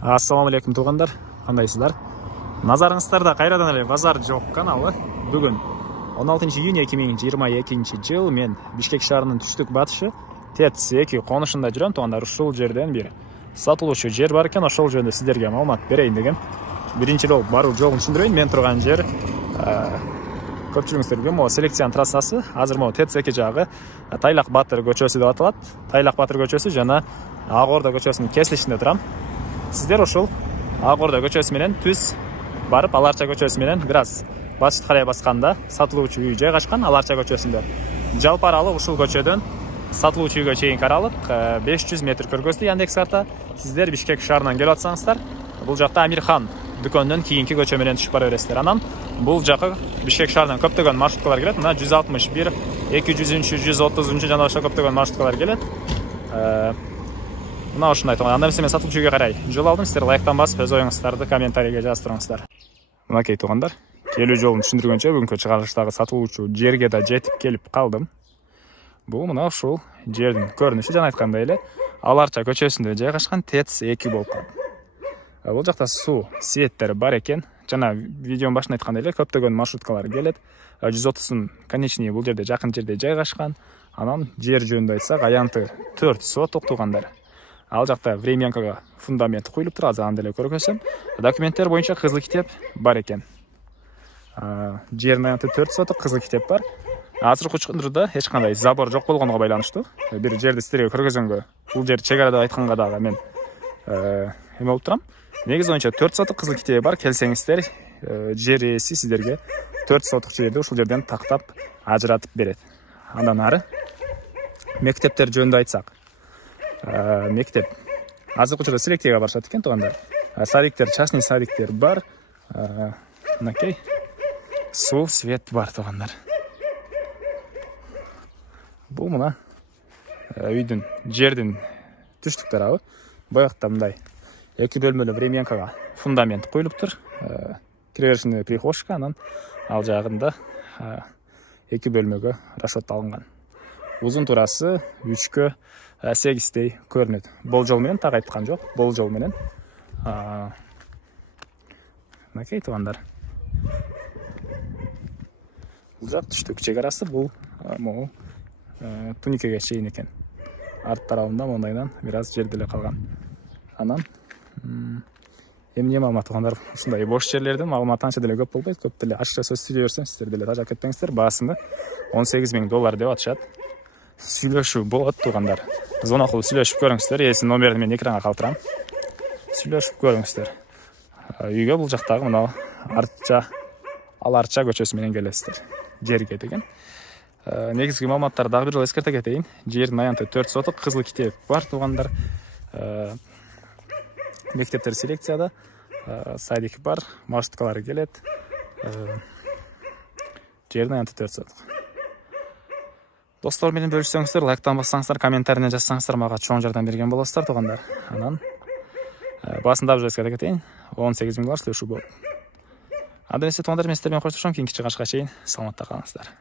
Ассаламу алейкум туғандар, қандайсыздар? Назарыңыздарда қайрадан эле базар жок каналы. Бүгін 16 июнь 2022 жыл мен Бишкек шаарынын түштүк батышы ТЭЦ-2 конушунда жүрөм. Туғандар, ушул жерден бир сатылуучу жер бар экен, ошол жөнүндө сиздерге маалымат берейин деген. Биринчи жолу баруу жолун түшүндүрөйүн. Мен турган жер көпчүлүгүңүздөр билген могу селекциянын трассасы. Азыр могу ТЭЦ-2 жагы Тайлак Батыр көчөсү деп аталат. Тайлак Батыр көчөсү жана Ак Орда көчөсүнүн кесилишинде турам. Сиздер ошол Ак Орда көчөсү менен түз барып, Аларча көчөсү менен бир аз батышты карай басканда сатылуучу үй жайгашкан. Аларча көчөсүндө жалпы аралык ушул көчөдөн сатылуучу үйгө чейинки аралык 500 метр көргөздү Яндекс карта. Сиздер Бишкек шаарынан келип атсаңыздар, бул жакта Амирхан дүкөнүнөн кийинки көчө менен түшүп бара бересиздер. Анан бул жакы Бишкек шаарынан көптөгөн маршруткалар келет. Мына 161, 200, 130 жана башка көптөгөн маршруткалар келет. Мына ушундай тоон. Анда мен сатылуучу үйгө карай жол алдым. Сиздер лайктан басып, өз оюңуздарды комментарийге жаздырыңыздар. Мынакей тугандар, келүү жолун түшүндүргөнчө бүгүнкү чыгарылыштагы сатылуучу жерге да жетип келип калдым. Бул мына ушул жердин көрүнүшү, жана айткандай эле Аларча көчөсүндө жайгашкан ТЭЦ-2 болуп калат. Бул жакта суу светтери бар экен. Жана видеонун башында айткандай эле көптөгөн маршруткалар келет. 130-ун конечный бул жерде жакын жерде жайгашкан. Анан жер жөнүндө айтсак, аянты 4 соток тугандар. Ал жакта времянкага фундамент куюлуп тур, азыр анда эле көргөзсөм. Документтер боюнча кызыл китеп бар экен. Жердин аянты 4 соток кызыл китеп бар. Азыркы учурда эч кандай забор жок болгонуна байланыштуу. Бир жерди сиздерге көргөзгөнгө, бул жер чек ара деп айтканга дагы мен эме болуп турам. Негизи боюнча 4 соток кызыл китеби бар. Келсеңиздер, жер ээси сиздерге 4 соток жерди ушул жерден тактап ажыратып берет. Андан ары мектептер жөнүндө айтсак, мектеп азыркы учурда селекцияга барышат экен тугандар. Садиктер, частный садиктер бар. Мынакей суу, свет бар тугандар. Бул мына үйдүн, жердин түштүк тарабы. Боякта мындай 2 бөлмөлүү времянкага фундамент коюлуп тур. Кире беришинде прихожка, анан ал жагында 2 бөлмөгө расчет алынган. Узун турасы 3кө 8дей көрүнөт. Болжол менен, так айткан жок, болжол менен. Мынакей тугандар. Бул жак түштүк чек арасы, бул могу туникеге чейин экен. Арт тарабында мондайдан бир аз жер деле калган. Анан эмне маалымат тугандар, ушундай бош жерлердин маалыматы анча деле көп болбойт. Көп деле ачыкча сөз сүйлөй берсем, сиздер деле тажап кетпеңиздер. Баасыны $18,000 деп атышат. Сүйлөшүү болот тугандар. Звонок кылып сүйлөшүп көрүңүздөр. Ээсинин номерин мен экранга калтырам. Сүйлөшүп көрүңүздөр. Үйгө бул жактагы мына Аларча көчөсү менен келесиздер. Жерге деген. Негизги маалыматтарды дагы бир жолу эскерте кетейин. Жердин аянты 4 соток, кызыл китеп бар тугандар. Мектептер селекцияда, садик бар, маршруткалар келет. Жердин аянты 4 соток. Достор менен бөлүшсөңүздөр, лайктан бассаңыздар, комментарийне жазсаңыздар, мага чоң жардам берген болосуздар тугандар. Анан баасында бир жолу эскерте кетейин, $18,000 сүйлөшүү болот. Анда эмесе тугандар, мен сиздер менен коштошом. Кийинки чыгышка чейин саламатта калыңыздар.